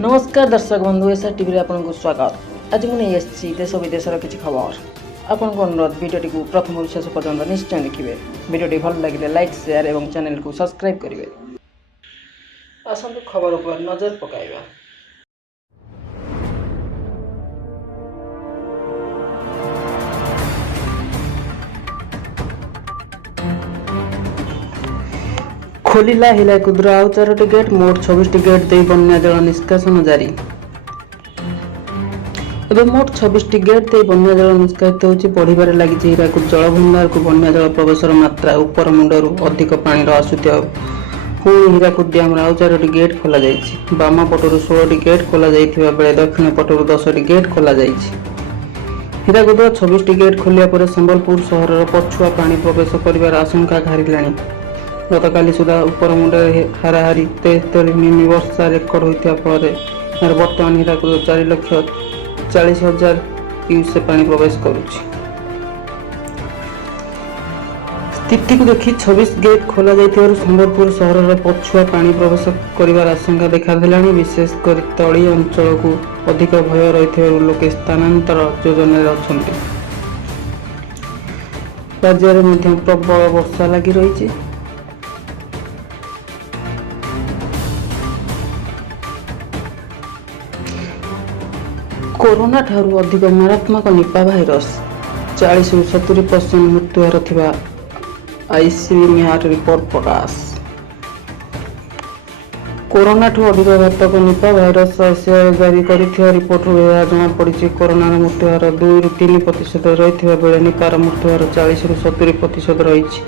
नमस्कार दर्शक बंधु एसआर टीवी आपको स्वागत। आज मुझे नहीं देश विदेशर किसी खबर आपन को अनुरोध वीडियोटी को प्रथम शेष पर्यंत निश्चय देखिए। वीडियोटी भल लगे लाइक शेयर और चैनल को सब्सक्राइब करेंगे। आसतु खबर पर नजर पकाइबा। खोलिला हिलाकुदर आउ 4टी गेट मोट 26टी गेट दे बन्या जल निष्कासन जारी। एवं मोट 26टी गेट दे बन्या जल निष्कासित होछि बढ़िबारे लागि हिराकुद जल भंडार को बन्या जल प्रवेशर मात्रा ऊपर मुंडरू अधिक पानी आसुथिया पुणी हिराकुद डैम आउ 4टी गेट खोला जाइछि। बामा पटरु 16टी गेट खोला जाइथिबा बेले दक्षिण पटरु 10टी गेट खोला जाइछि। हिराकुद 26टी गेट खोलिया पर संबलपुर सहरर पछुआ पानी प्रवेश करिवार आशंका घारिलाणी। गतकाली सुधा उपर मुंडे हाराहारी 73 मिमी वर्षा रेकर्ड होता फल बर्तमान हिराकुद 4,40,000 क्यूसेक पानी प्रवेश करुछि। स्थिति को देखि 26 गेट खोला जाइथिबारु संबलपुर सहरर पछुआ पानी प्रवेश करिवार आशंका देखादेलाणी। विशेषकर तली अंचल को अधिक भय रहिथिबारु लोके स्थानांतर योजना अछंती। राज्य में मध्य प्रबल वर्षा लगी रही। कोरोना ठारू अधिक मारात्मक निपा भाइरस 40-70% मृत्युहार थिबा आईसीएमआर रिपोर्ट प्रकाश। कोरोना ठू अधिक घातक निपा भाइरस आईसीएमआर जारी करिथिबा रिपोर्टरू यह जଣା पड़िछि। कोरोनार मृत्युहार 2-3% रहिथिबा बेले निपार मृत्युहार 40-70% रहिछि।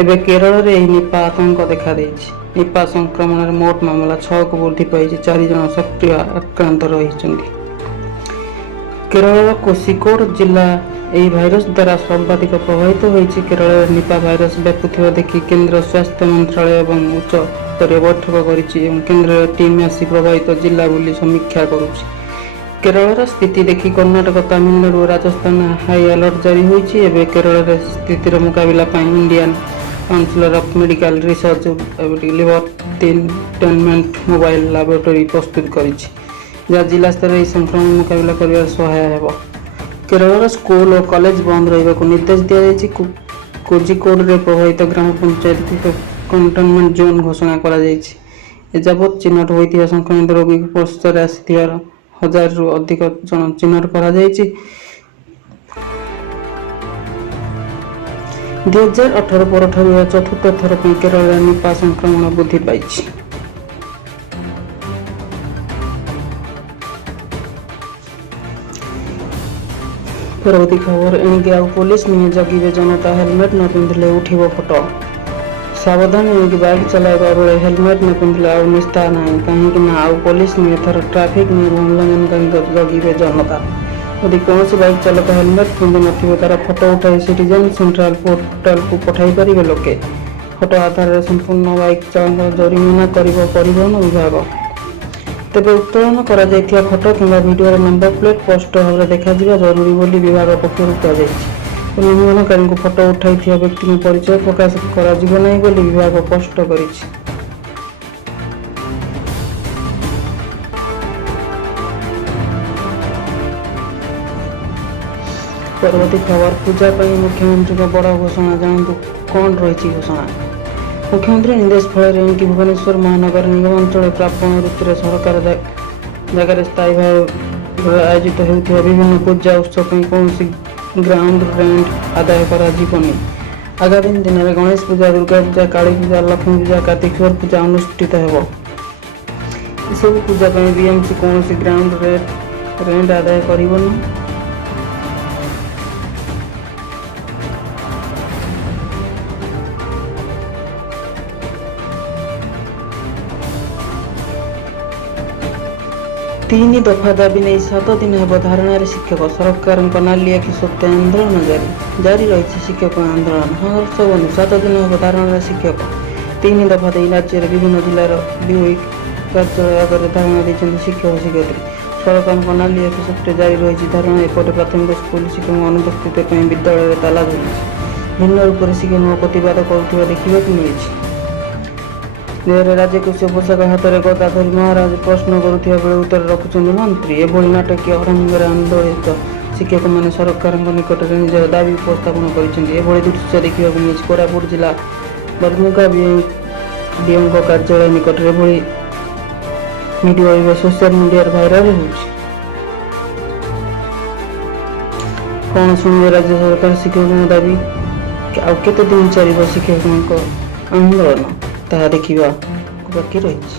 एबे केरल रे एही निपा आतंक देखा देछि। निपा संक्रमण मोट मामला 6 को वृद्धि पाइछि। 4 जन सक्रिय आक्रांत रहिछन्ति। केरल कोषिकोड जिला यह भाइरस द्वारा सर्वाधिक प्रभावित होइछि। केरल निपा भाइरस व्यापुथिबा देखि केंद्र स्वास्थ्य मंत्रालय एवं उच्च स्तरीय बैठक करिछि एवं केंद्र टीम आसी प्रभावित जिला बुली समीक्षा करुछि। केरल स्थिति देखि कर्नाटक, तमिलनाडु और राजस्थान हाई अलर्ट जारी होइछि। एबे केरल स्थितिर मुकाबिला पाई Indian council of medical research लेबोरेटमेंट मोबाइल लैबोरेटरी प्रस्तुत करिछि जहाँ जिला स्तर में संक्रमण मुकाबला कर सहाय हो। केरल स्कूल और कॉलेज बंद रहा निर्देश दि कोझिकोड रे प्रभावित ग्राम पंचायत को कंटेनमेंट जोन घोषणा एजावत चिन्हट होता संक्रमित रोगी पश्चात आसार 1000 रु अधिक जन चिन्हट कर 2018 पर चतुर्थ थर पर केरल में निपा संक्रमण वृद्धि पाई। परवर्ती खबर एणिके आउ पुलिस नहीं जगिबे जनता हेलमेट न पिंधिले उठिबो फोटो। सावधान एणिके बाइक चलाइबा बेले हेलमेट न पिंधिले आउ निस्ता नाही कहीं आउ पुलिस नहीं एथर ट्रैफिक नियम उल्लंघन कहीं जगिबे जनता। यदि कौन बाइक चालक हेलमेट पिंधि नथिबे तार फोटो उठाई सिटीजन सेंट्रल पोर्टाल को पठाई पारिबे लोके। फोटो आधार संपूर्ण बाइक चालक जरिमाना करिबो परिवहन विभाग। तेबे उत्तोलन करा जायथिया फोटो किंबा वीडियो नंबर प्लेट स्पष्ट भाव देखा जरूरी बोली विभाग पक्षर कहुई। उल्लंघनकारी को फोटो उठाई व्यक्ति परिचय प्रकाश करा नहीं बोली विभाग स्पष्ट करिछि। परवर्ती खबर पूजा पर मुख्यमंत्री का बड़ घोषणा जानतु कौन रही घोषणा। मुख्यमंत्री निर्देश फल भुवनेश्वर महानगर निगम अंचल प्रापण ऋतु सरकार जगह स्थायी भाव आयोजित होता विभिन्न पूजा उत्सव कौन ग्राउंड रेंट आदाय कर। आगामी दिन में गणेश पूजा, दुर्गा पूजा, काली पूजा, लक्ष्मी पूजा, कार्तिकेश्वर पूजा अनुष्ठित हो। सब पूजा बीएमसी कौन ग्राउंड रेंट आदाय करबनी। तीन दफा दाबी नहीं 7 दिन हेब धारणा शिक्षक सरकार नाली आखि सत्य आंदोलन जारी रही। शिक्षक आंदोलन हर्ष बंधु 7 दिन हेब धारणा शिक्षक 3 दफा दे राज्य विभिन्न जिलार बीओई कार्यालय आगे धारणा देते शिक्षक शिक्षयित्री। सरकार नाली आखि सत्य जारी रही धारणा। एपटे प्राथमिक स्कूल शिक्षक अनुपस्थित विद्यालय ताला धरी भिन्न रूप से शिक्षक प्रतिवाद करुवा देखा मिली। ଦେହରେ ରାଜକୋଷୀୟ ପୋଷାକ ହାତରେ ଗଦା ଧରି ମହାରାଜ ପ୍ରଶ୍ନ କରୁଥିବା ବେଳେ ଉତ୍ତର ରଖୁଛନ୍ତି ମନ୍ତ୍ରୀ। ଏଭଳି ନାଟକୀୟ ରଙ୍ଗରେ ଆନ୍ଦୋଳିତ ଶିକ୍ଷକମାନେ ସରକାରଙ୍କ ନିକଟରେ ନିଜର ଦାବି ଉପସ୍ଥାପନ କରିଛନ୍ତି। ଏଭଳି ଦୃଶ୍ୟ ଦେଖିବାକୁ ମିଳିଛି କୋରାପୁଟ ଜିଲ୍ଲା ବରମୁଗା ବିଓଙ୍କ କାର୍ଯ୍ୟାଳୟ ନିକଟରେ। ଏଭଳି ଭିଡ଼ିଓ ଏବେ ସୋସିଆଲ ମିଡ଼ିଆରେ ଭାଇରାଲ ହେଉଛି। କ'ଣ ଶୁଣିବେ ରାଜ୍ୟ ସରକାର ଶିକ୍ଷକଙ୍କ ଦାବି? ଆଉ କେତେ ଦିନ ଚାଲିବ ଶିକ୍ଷକଙ୍କ ଆନ୍ଦୋଳନ ତାହା ଦେଖିବାକୁ ବାକି ରହିଛି।